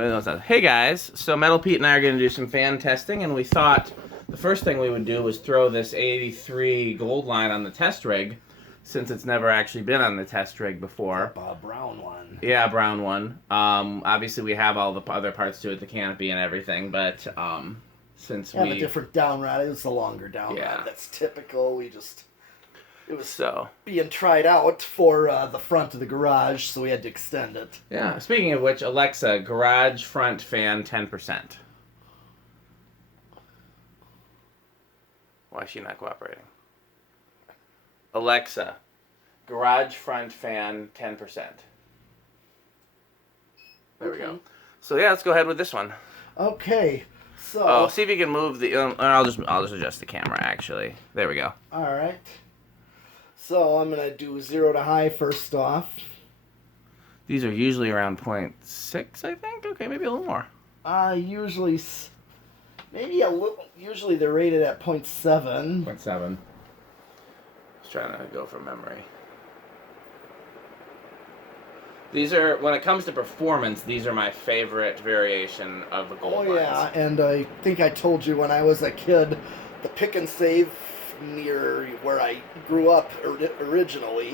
Hey guys, so Metal Pete and I are going to do some fan testing, and we thought the first thing we would do was throw this 83 gold line on the test rig, since it's never actually been on the test rig before. A brown one. Yeah, brown one. Obviously we have all the other parts to it, the canopy and everything, but since we have a different down rod, it was a longer down rod. That's typical. It was being tried out for the front of the garage, so we had to extend it. Yeah. Speaking of which, Alexa, garage front fan 10%. Why is she not cooperating? Alexa, garage front fan 10%. There we go. So yeah, let's go ahead with this one. Okay. So. See if you can move the. I'll just adjust the camera. Actually, there we go. All right. So I'm gonna do 0 to high first off. These are usually around 0.6, I think. Okay, maybe a little more. Usually, maybe a little. Usually they're rated at 0.7. 0.7. Just trying to go from memory. These are, when it comes to performance, these are my favorite variation of the gold lines. Yeah, and I think I told you when I was a kid, the pick and save near where I grew up originally.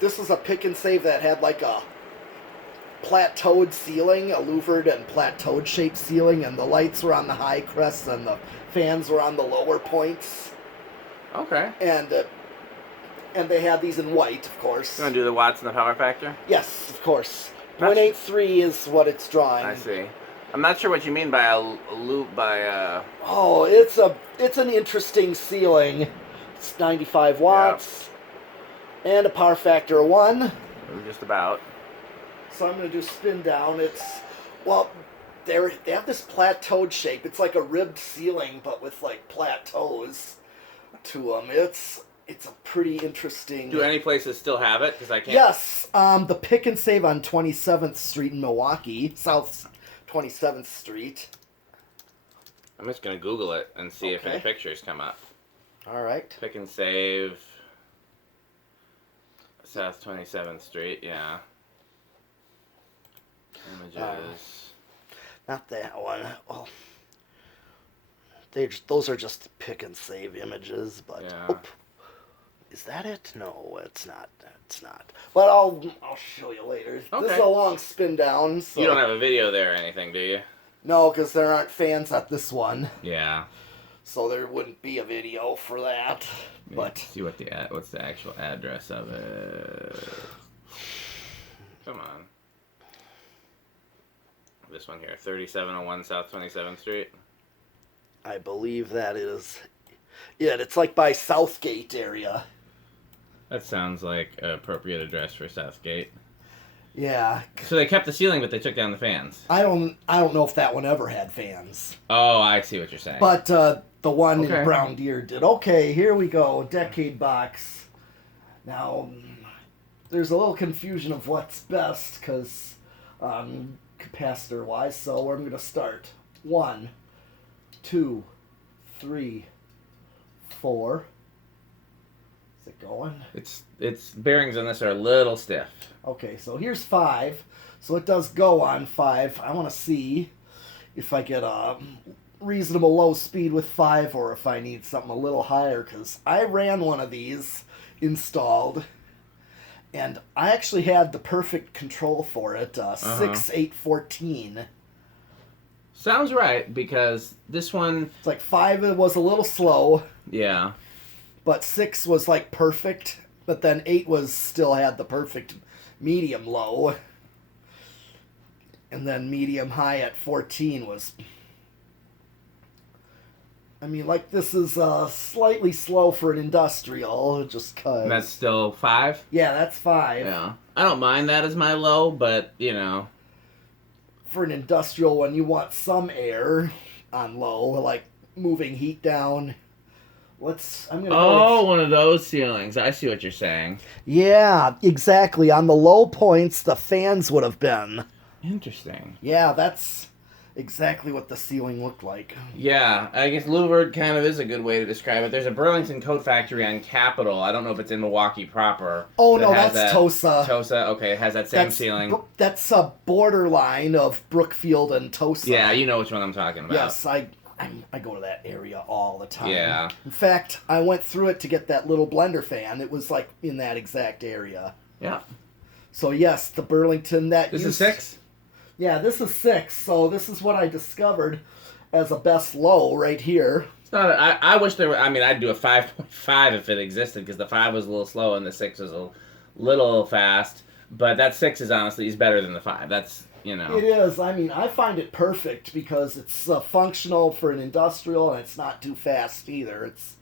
This was a pick and save that had like a plateaued ceiling, a louvered and plateaued shaped ceiling, and the lights were on the high crests and the fans were on the lower points. Okay. And they had these in white, of course. You want to do the watts and the power factor? Yes, of course. 0.83 is what it's drawing. I see. I'm not sure what you mean by a loop Oh, it's an interesting ceiling. It's 95 watts. Yep. And a power factor of 1. Just about. So I'm going to do spin down. They have this plateaued shape. It's like a ribbed ceiling, but with like plateaus to them. It's a pretty interesting. Do any places still have it? Because I can't. Yes, the Pick and Save on 27th Street in Milwaukee, South 27th Street. I'm just gonna Google it and see if any pictures come up. All right. Pick and Save, South 27th Street. Yeah. Images. Not that one. Oh. Those are just Pick and Save images, but. Yeah. Is that it? No, it's not. It's not. But I'll show you later. Okay. This is a long spin down. So. You don't have a video there or anything, do you? No, because there aren't fans at this one. Yeah. So there wouldn't be a video for that. But see what's the actual address of it. Come on. This one here, 3701 South 27th Street. I believe that is. Yeah, it's like by Southgate area. That sounds like an appropriate address for Southgate. Yeah. So they kept the ceiling, but they took down the fans. I don't know if that one ever had fans. Oh, I see what you're saying. But the one in Brown Deer did. Okay, here we go. Decade box. Now, there's a little confusion of what's best, because capacitor-wise, so we're going to start. 1, 2, 3, 4. Is it going? Its bearings on this are a little stiff. Okay, so here's 5. So it does go on 5. I want to see if I get a reasonable low speed with 5 or if I need something a little higher, because I ran one of these installed and I actually had the perfect control for it, 6.814. Sounds right, because this one... It's like 5 it was a little slow. Yeah. But 6 was like perfect, but then 8 still had the perfect medium low. And then medium high at 14 was... I mean, like, this is slightly slow for an industrial, just cause... And that's still 5? Yeah, that's 5. Yeah. I don't mind that as my low, but, you know... For an industrial one, you want some air on low, like moving heat down. I'm gonna go with... one of those ceilings. I see what you're saying. Yeah, exactly. On the low points, the fans would have been. Interesting. Yeah, exactly what the ceiling looked like. Yeah, I guess louvered kind of is a good way to describe it. There's a Burlington Coat Factory on Capitol. I don't know if it's in Milwaukee proper. Oh, no, that's Tosa. Tosa, okay, it has that same ceiling. That's a borderline of Brookfield and Tosa. Yeah, you know which one I'm talking about. Yes, I go to that area all the time. Yeah. In fact, I went through it to get that little blender fan. It was like in that exact area. Yeah. So yes, the Burlington This is 6? Yeah, this is 6. So this is what I discovered as a best low right here. It's not. I wish there were. I mean, I'd do a 5.5 if it existed because the 5 was a little slow and the 6 was a little fast. But that 6 is honestly is better than the 5. That's, you know. It is. I mean, I find it perfect because it's functional for an industrial and it's not too fast either. It's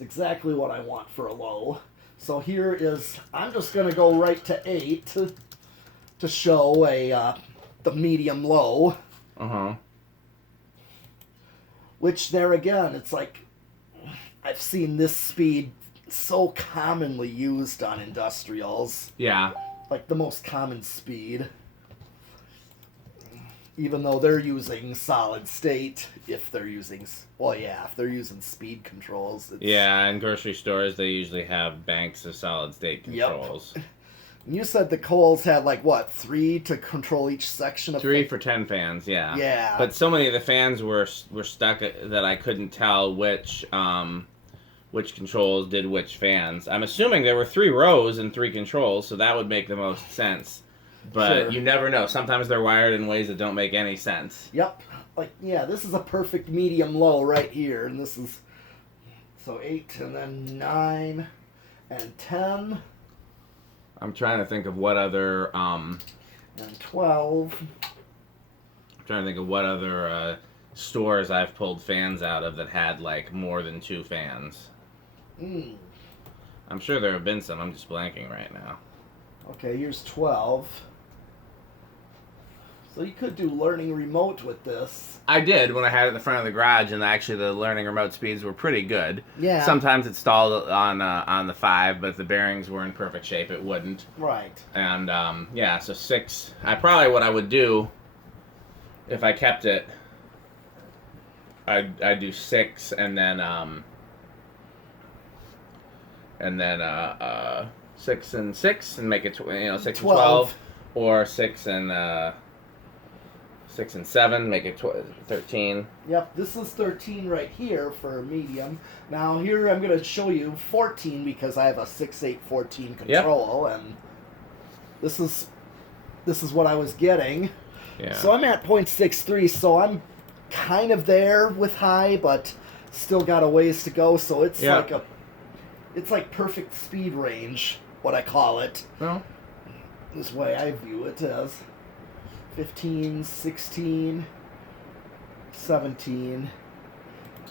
exactly what I want for a low. So here is. I'm just gonna go right to 8 to show the medium low. Which there again, it's like I've seen this speed so commonly used on industrials. Yeah. Like the most common speed. Even though they're using solid state, if they're using speed controls. Yeah, in grocery stores they usually have banks of solid state controls. Yep. You said the Coles had like what, 3 to control each section of 3 for 10 fans, yeah. Yeah. But so many of the fans were stuck that I couldn't tell which controls did which fans. I'm assuming there were 3 rows and 3 controls, so that would make the most sense. But Sure. You never know. Sometimes they're wired in ways that don't make any sense. Yep. Like, yeah, this is a perfect medium low right here, and this is so 8 and then 9 and 10. I'm trying to think of what other and 12. I'm trying to think of what other stores I've pulled fans out of that had like more than 2 fans. I'm sure there have been some. I'm just blanking right now. Okay, here's 12. So you could do learning remote with this. I did when I had it in the front of the garage, and actually the learning remote speeds were pretty good. Yeah. Sometimes it stalled on the 5, but if the bearings were in perfect shape, it wouldn't. Right. And yeah, so 6. What I would do if I kept it, I'd do 6 and then 6 and 6 and make it 6 and 12, or 6 and 7, make it 13. Yep, this is 13 right here for medium. Now here I'm going to show you 14 because I have a 6/8/14 control, and this is what I was getting. Yeah. So I'm at 0.63, so I'm kind of there with high, but still got a ways to go. So it's like perfect speed range, what I call it. Well, This way I view it as 15, 16, 17,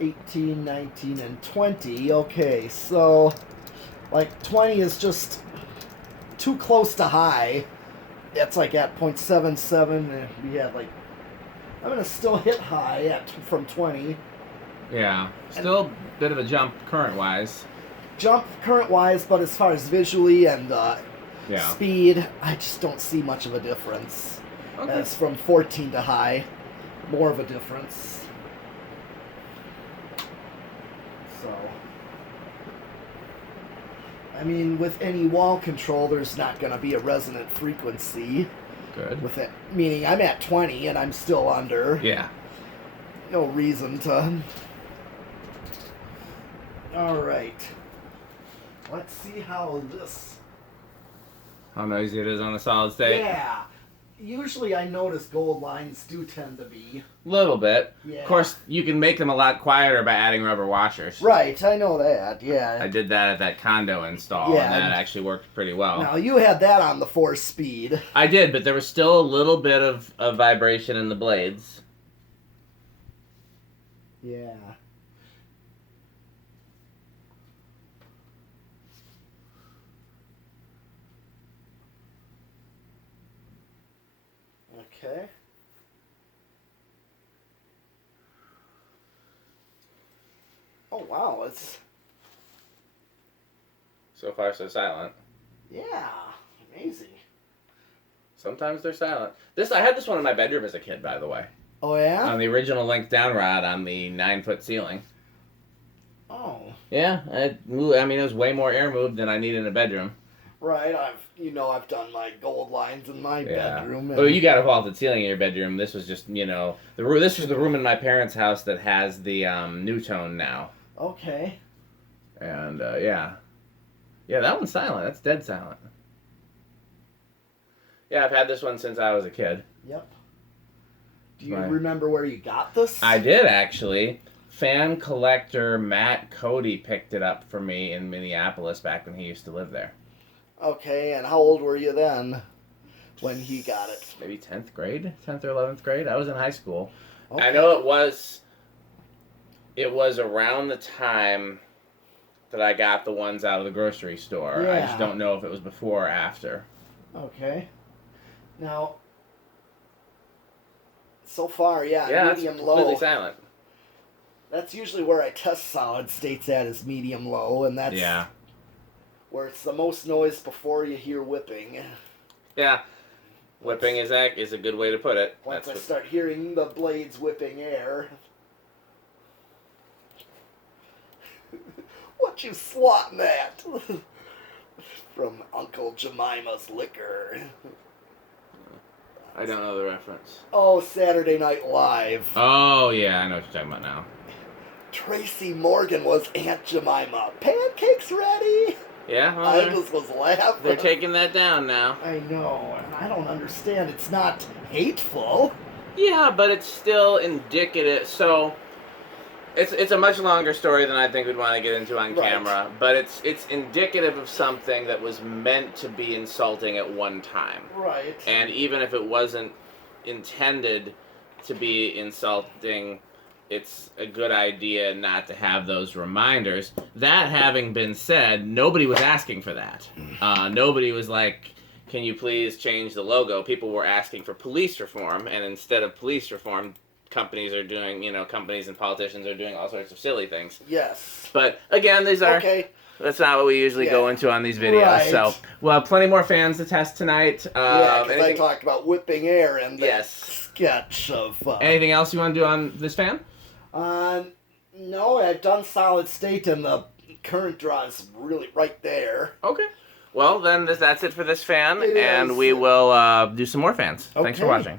18, 19, and 20. Okay, so like 20 is just too close to high. That's like at 0.77. We have like, I'm going to still hit high from 20. yeah. Still a bit of a jump current-wise. Jump current-wise, but as far as visually and speed, I just don't see much of a difference. Okay. As from 14 to high, more of a difference. So, I mean, with any wall control, there's not going to be a resonant frequency. Good. With it, meaning I'm at 20 and I'm still under. Yeah. No reason to. All right. Let's see how noisy it is on a solid state. Yeah. Usually I notice gold lines do tend to be. Little bit. Yeah. Of course, you can make them a lot quieter by adding rubber washers. Right, I know that, yeah. I did that at that condo install, Yeah. and that actually worked pretty well. Now, you had that on the 4-speed. I did, but there was still a little bit of vibration in the blades. Yeah. Okay. Oh, wow, it's... So far, so silent. Yeah, amazing. Sometimes they're silent. I had this one in my bedroom as a kid, by the way. Oh, yeah? On the original link down rod on the 9-foot ceiling. Oh. Yeah, it was way more air moved than I need in a bedroom. Right, I've done my gold lines in my bedroom. Well, you got a vaulted ceiling in your bedroom. This was just, this was the room in my parents' house that has the nutone now. Okay. And, yeah, that one's silent. That's dead silent. Yeah, I've had this one since I was a kid. Yep. Do you remember where you got this? I did, actually. Fan collector Matt Cody picked it up for me in Minneapolis back when he used to live there. Okay, and how old were you then when he got it? Maybe 10th grade? 10th or 11th grade? I was in high school. Okay. I know it was around the time that I got the ones out of the grocery store. Yeah. I just don't know if it was before or after. Okay. Now, so far, medium it's low. Completely silent. That's usually where I test solid states at, is medium low, and that's where it's the most noise before you hear whipping. Yeah, whipping is a good way to put it. Once I start hearing the blades whipping air. What you swatting at? From Uncle Jemima's Liquor. I don't know the reference. Oh, Saturday Night Live. Oh, yeah, I know what you're talking about now. Tracy Morgan was Aunt Jemima. Pancakes ready? Yeah, well, I just was laughing. They're taking that down now. I know, and I don't understand. It's not hateful. Yeah, but it's still indicative. So, it's a much longer story than I think we'd want to get into on camera. But it's indicative of something that was meant to be insulting at one time. Right. And even if it wasn't intended to be insulting, it's a good idea not to have those reminders. That having been said, nobody was asking for that. Nobody was like, can you please change the logo? People were asking for police reform, and instead of police reform, companies and politicians are doing all sorts of silly things. Yes. But, again, these are... Okay. That's not what we usually go into on these videos. Right. So, we'll have plenty more fans to test tonight. Because I talked about whipping air and that sketch of... Anything else you want to do on this fan? No, I've done solid state, and the current draw is really right there. Okay. Well, then that's it for this fan, and we will do some more fans. Okay. Thanks for watching.